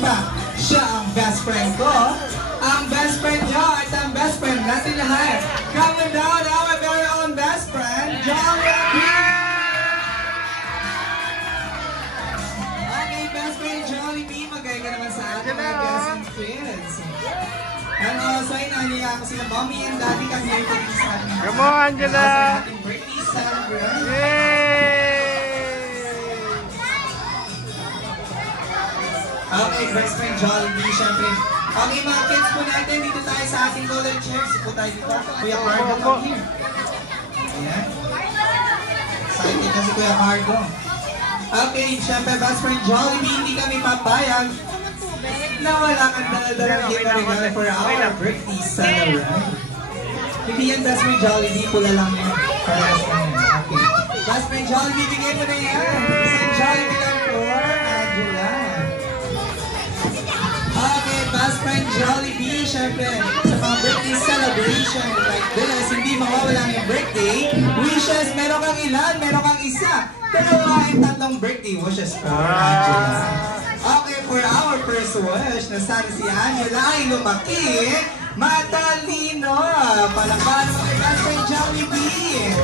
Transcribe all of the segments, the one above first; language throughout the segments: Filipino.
pa. Siya ang best friend ko. Ang best friend niyo at ang best friend natin lahat. Coming down, our very own best friend, Jollibee! Okay, best friend Jollibee, magay ka naman sa ating mga guests and kids. And also, inaniya ako sila mommy and daddy kami here to be sa ating. Come on, Angela! Sa ating birthday celebration. Okay, best friend Jollibee, syempre. Okay, mga kids po natin, dito tayo sa ating golden chairs. Ipo tayo dito. Kuya Cardo, come here. Ayan. Excited na si Kuya Cardo. Okay, syempre, best friend Jollibee, hindi kami papayag na wala kang dala-dalang gift na regalo for our birthday celebration. Hindi yan, best friend Jollibee, pula lang yan. Parehas lang yan. Okay. Best friend Jollibee, bigay mo na yan. Isang Jollibee lang for Angela. Okay, best friend Jollibee, syempre, sa mga birthday celebration like this, hindi mawawala yung birthday wishes. Meron kang ilan? Meron kang isa. Dalawa and tatlong birthday wishes for Angela. Okay, for our first wish, na sana si Angela ay lumaki, matalino. Palakpakan mo kay best friend Jollibee.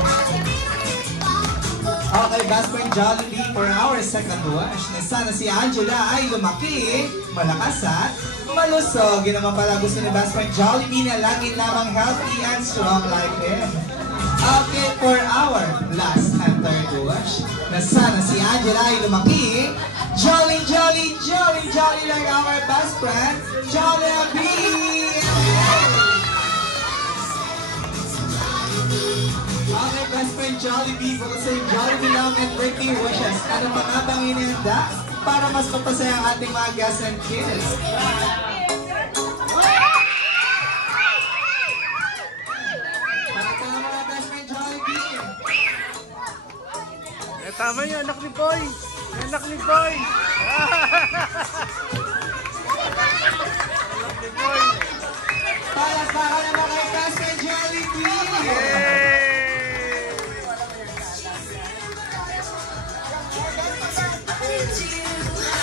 Okay, best friend Jollibee, for our second wish, na sana si Angela ay lumaki, malakas at malusog. Yun naman pala gusto ni best friend Jollibee na lagi lamang healthy and strong like him. Okay, for our last and third wish, na sana si Angela ay lumaki, jolly, jolly, jolly, jolly like our best friend, Jollibee! Okay, best friend Jollibee, bukod sa yung Jollibee lang and birthday wishes, ano pa nga bang inihanda para mas mapasaya ang ating mga guests and kids? Pakita mga best friend Jollibee! Eh, tama yung anak ni Boy! Anak ni Boy! Anak ni Boy! Palakpakan naman kay best friend Jollibee!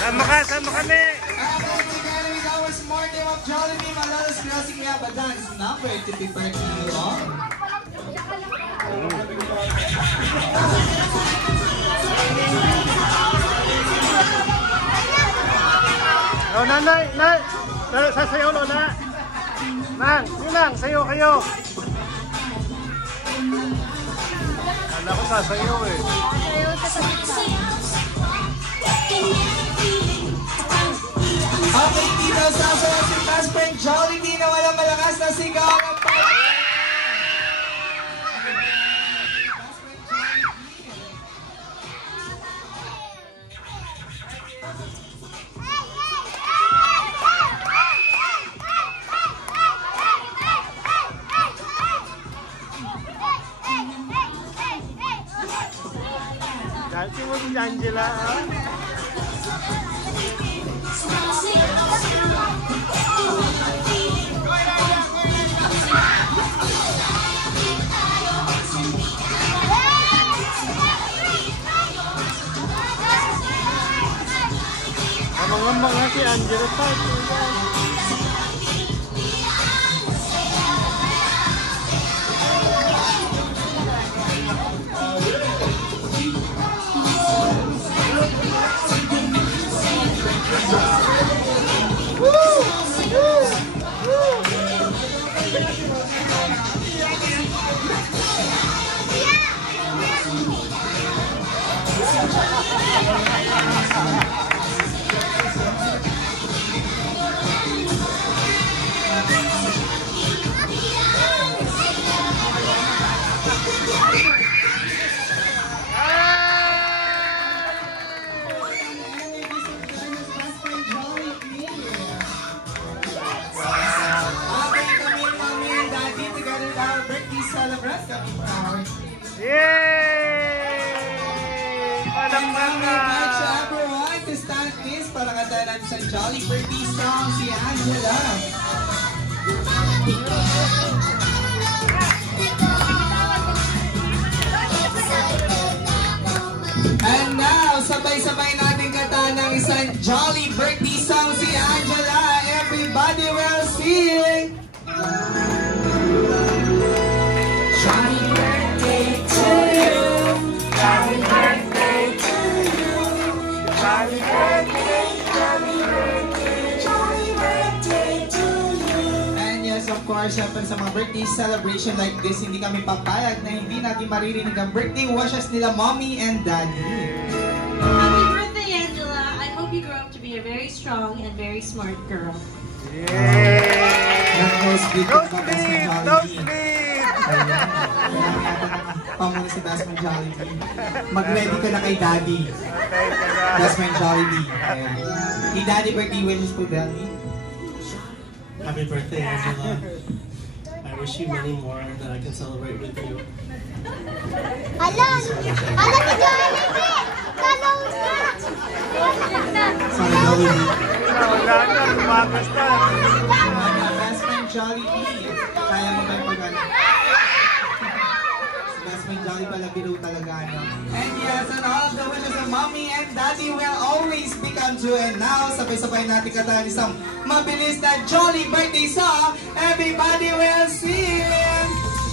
Sama kami! Okay, together with our smart team of Jollibee, Malolos Crossing, we have a dance number to be played on. Oh, nanay! Sasayaw, Lola! Mang, yun lang, sayo kayo! Kala ko sasayaw eh. Okay, dito sasayaw si best friend Jollibee na walang malakas na sigaw ng Dati mo si Angela, ha? Amang-amang nga si Angela pa. Yay! Palakpakan! Everyone to stand please para kantahan natin sa Jolly Birthday song si Angela. And now, sabay-sabay natin kantahan ng isang jolly birthday song si Angela. Everybody will sing! Happy birthday to you. Happy birthday to you. Happy birthday, happy birthday, happy birthday to you. And yes, of course, syempre sa mga birthday celebration like this, hindi kami papayag na hindi natin maririnig ang birthday wishes nila mommy and daddy. Happy birthday, Angela. I hope you grow up to be a very strong and very smart girl. Yay! That goes big No with the best sleep! ng No Jollibee. sleep! Ayan. Kailangan yata na pamuli sa best ng Jollibee. Mag-ready ka na kay daddy. Okay ka na. Best ng Jollibee. Ayan. Hey, daddy, birthday wishes po, daddy. Happy birthday, Angela. I wish you many more that I can celebrate with you. Alam! Alam ni Jollibee! Tanong na! Sorry, Jollibee. Wala na, lumakas na. Best friend Jollibee. Kaya mo ba yung pag-ano? Si best friend Jollibee pala, biro talaga, ano? And yes, and all of the wishes of mommy and daddy will always become true. And now, sabay-sabay natin katahan isang mabilis na jolly birthday song. Everybody will sing!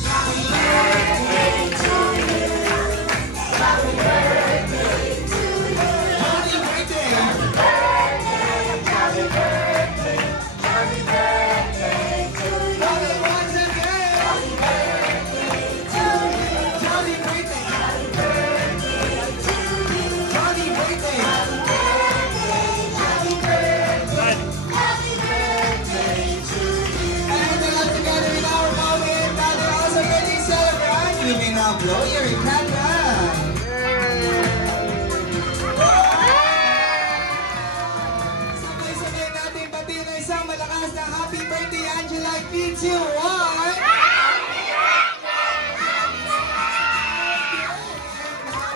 Happy birthday to you. Happy birthday to you. Jolly birthday! Happy birthday! Happy birthday to you. Once again! Happy birthday to you. Jolly birthday! Happy birthday to you. Jolly birthday! Happy birthday! Happy birthday! Happy birthday to you. And we're all together in our moment that we're also ready to celebrate. You may now blow your candle. Sabay-sabay natin pati ng isang malakas na happy birthday, Angela. 3, 2, 1.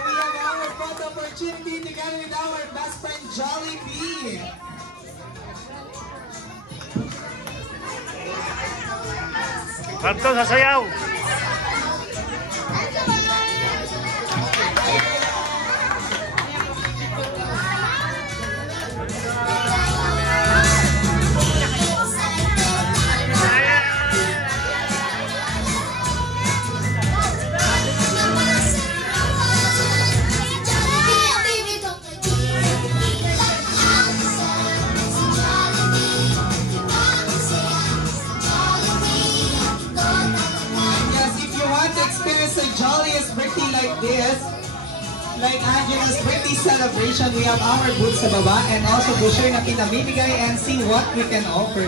We have our photo opportunity together with our best friend, Jollibee. Kanto, sasayaw! Yes, if you want to experience the jolliest birthday like this, like Angela's birthday celebration, we have our booth sa baba and also brochure na pinamimigay and see what we can offer.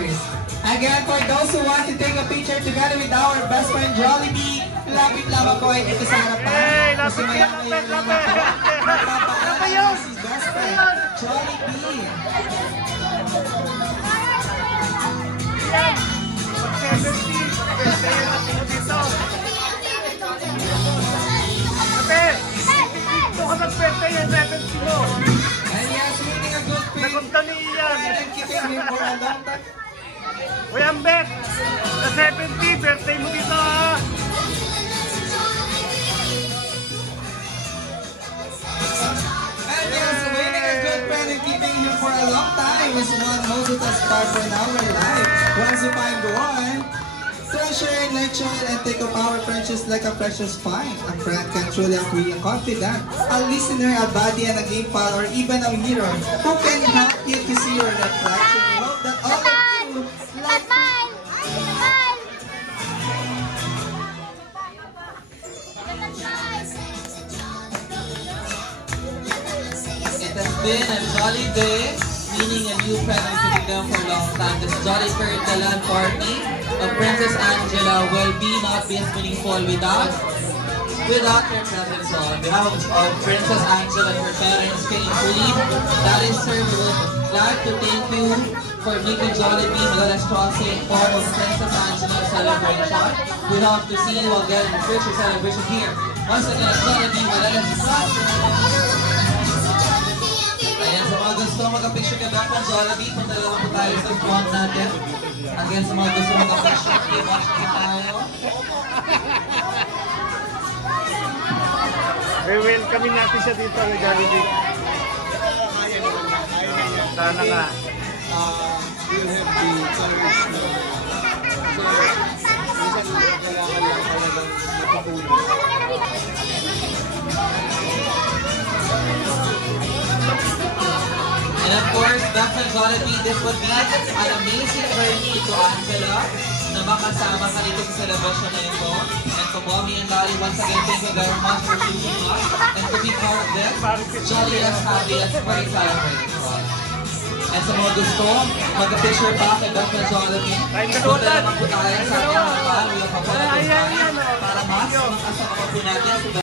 Again, for those who want to take a picture together with our best friend Jollibee, lapit lamang po ay dito sa harapan. Hey, Kasi lapit, maya lapit, ngayon naman lapit. po, magpapaalala si best friend Jollibee. Birthday natin mo dito. Ate! Dito ka mag-birthday yung 70 mo. And yes, winning a good pay. Nagunta ni Ian. And keeping him for a long time. Uy, Ambek! Sa 70, birthday mo dito ha! And yes, winning a good friend and keeping him for a long time is one who has part in our life. Once you find the one, treasure, nurture, and take up our friendships like a precious find. A friend can truly be a confidant, a listener, a buddy, and a game pal, or even a mirror who can help you to see your reflection. Hope that all of you like Smile! Smile! It has been a jolly day, meaning a new present to be done for a long time. This jolly spirit land party of Princess Angela will be not be as meaningful without your presence. So on behalf of Princess Angela and her parents, King and Queen, that is sir, we would like to thank you for making Jollibee Madalas Crossing part of Princess Angela's celebration. We hope to see you again in future celebration here. Once again, Jollibee Madalas Crossing. Ayan, sa mga gusto mag-picture ka back ng Jollibee, punta lang po tayo sa front natin. Again, sa mga gusto mag-picture, keep watching tayo. Welcome natin siya dito ng Jollibee. Sana nga. You have the courage na so, minsan kailangan lang talagang matutunan. And of course, Dr. Jollibee, this would be an amazing journey to Angela na makasama ka dito sa celebration na ito. And to Mommy and Daddy, once again, thank you very much for choosing us and to be part of this jolliest, happiest party celebration. And sa mga gusto, mag-picture pa kay Dr. Jollibee. Punta naman po tayo sa ating mga para mas makasama po natin